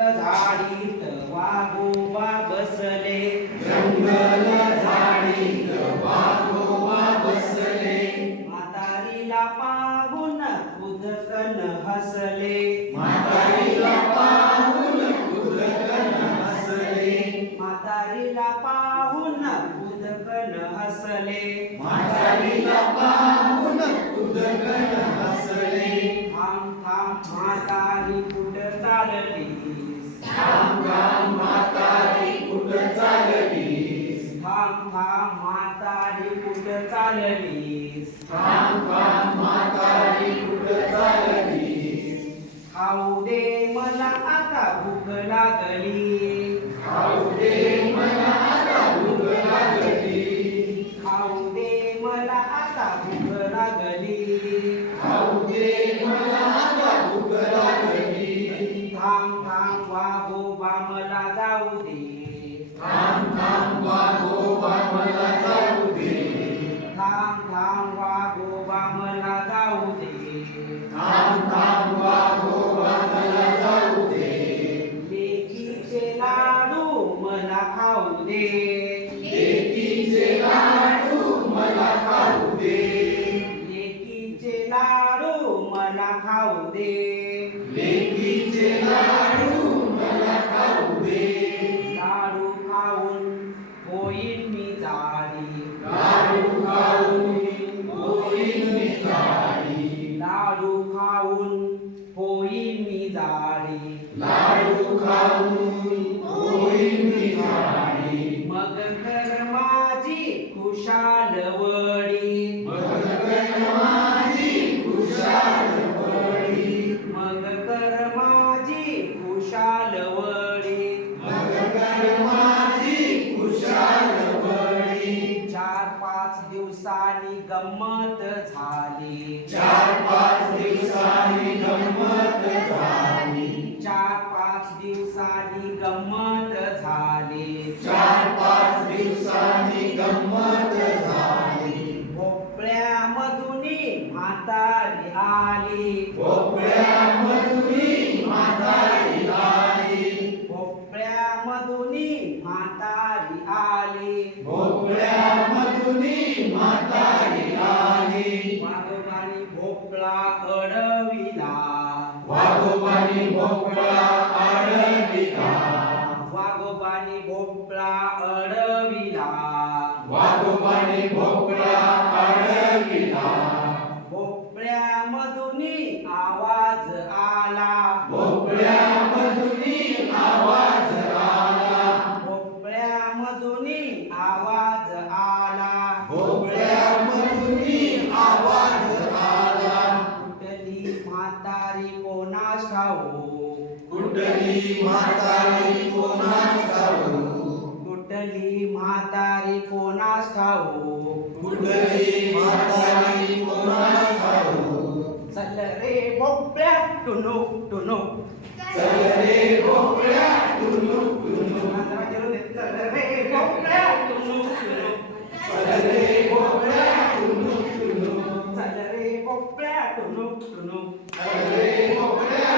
झाडीत वाघोबा बसले, जंगल झाडीत वाघोबा बसले, म्हातारीला पाहून खुदकन हसले, म्हातारीला पाहून खुदकन हसले, म्हातारीला पाहून खुदकन हसले, म्हातारीला पाहून खुदकन हसले. थांब थांब म्हातारी कुठं चाललीस, थांब थांब म्हातारी कुठं चाललीस, थांब थांब म्हातारी कुठं चाललीस, थांब थांब म्हातारी कुठं चाललीस. खाऊ दे मला आता भूक लागली, खाऊ दे मला आता भूक लागली, खाऊ दे मला आता भूक लागली, खाऊ दे मला आता भूक लागली. थांब थांब वाघोबा मला जाऊ दे, थांब थांब वाघोबा मला जाऊ दे, थांब थांब वाघोबा मला जाऊ दे, थांब थांब वाघोबा मला जाऊ दे. लेकीचे लाडू मला खाऊ दे, लेकीचे लाडू मला खाऊ दे, लेकीचे लाडू मला खाऊ दे, लेकीचे लाडू मला खाऊ दे. लाडू खाऊन होईन मी जाडी, लाडू खाऊन होईन मी जाडी, लाडू खाऊन होईन मी जाडी, लाडू खाऊन होईन मी जाडी. मग कर माझी खुशाल वडी, मग कर माझी खुशाल वडी, मग कर माझी खुशाल वडी, मग कर माझी खुशाल वडी. 4-5 दिवसांनी गंमत झाली, 4-5 दिवसांनी गंमत झाली, 4-5 दिवसांनी गंमत झाली, 4-5 दिवसांनी गंमत झाली. भोपळ्यामधून म्हातारी आली, भोपळ्यामधून म्हातारी आली, भोपळ्यामधून म्हातारी आली, भोपळ्यामधून म्हातारी आली. वाघोबानी भोपळा अडविला, वाघोबानी भोपळा अडविला, वाघोबानी भोपळा अडविला, वाघोबानी भोपळा अडविला. भोपळ्यामधून आवाज आला, भोपळ्यामधून आवाज आला, भोपळ्यामधून आवाज आला, भोपळ्यामधून आवाज आला. कुठली म्हातारी कोणास ठाऊक, कुठली म्हातारी कोणास ठाऊक, कुठली म्हातारी कोणास ठाऊक, कुठली म्हातारी कोणास ठाऊक. चल रे भोपळ्या टुनुक टुनुक, चल रे भोपळ्या टुनुक टुनुक, चल रे भोपळ्या टुनुक टुनुक, चल रे भोपळ्या टुनुक टुनुक, चल रे भोपळ्या टुनुक टुनुक, चल रे भोपळ्या